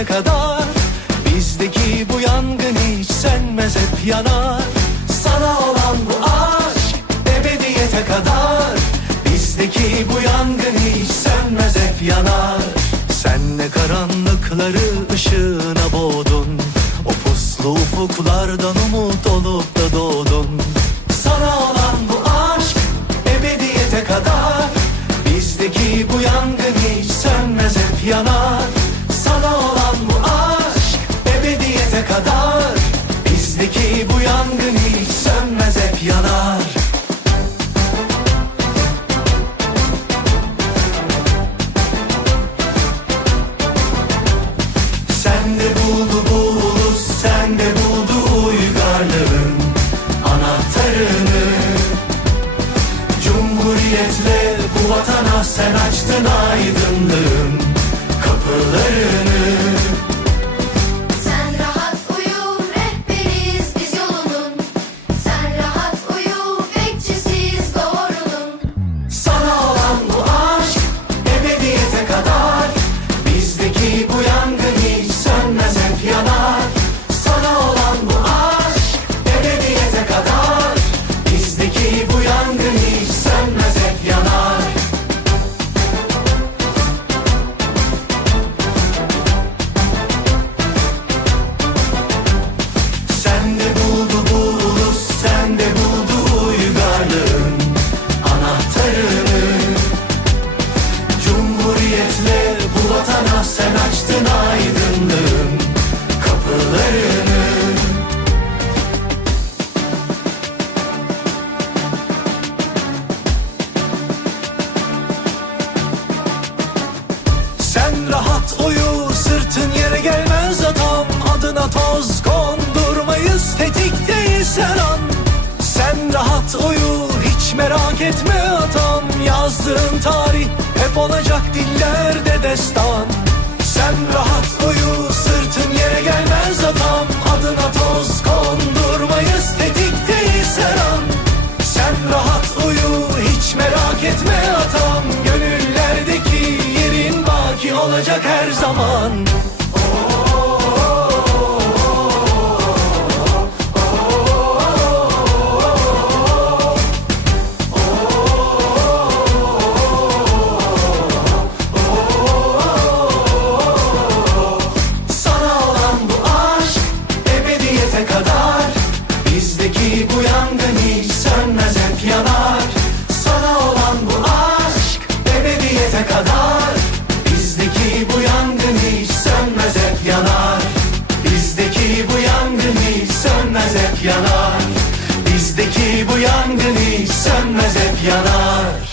bitene kadar Bizdeki bu yangın hiç sönmez hep yanar. Sana olan bu aşk ebediyete kadar Bizdeki bu yangın hiç sönmez hep yanar. Sen ne karanlıkları ışığına boğdun O puslu ufuklardan umut olup da doğdun. Sana olan bu aşk ebediyete kadar Bizdeki bu yangın hiç sönmez hep yanar. Vatana sen açtın aydınlığın Rahat uyu sırtın yere gelmez adam Adına toz kondurmayız tetikteyiz her an. Sen rahat uyu hiç merak etme adam Yazdığın tarih hep olacak dillerde destan olacak her zaman. Kadar. Bizdeki bu yangın hiç sönmez hep yanar yangın hiç sönmez hep yanar.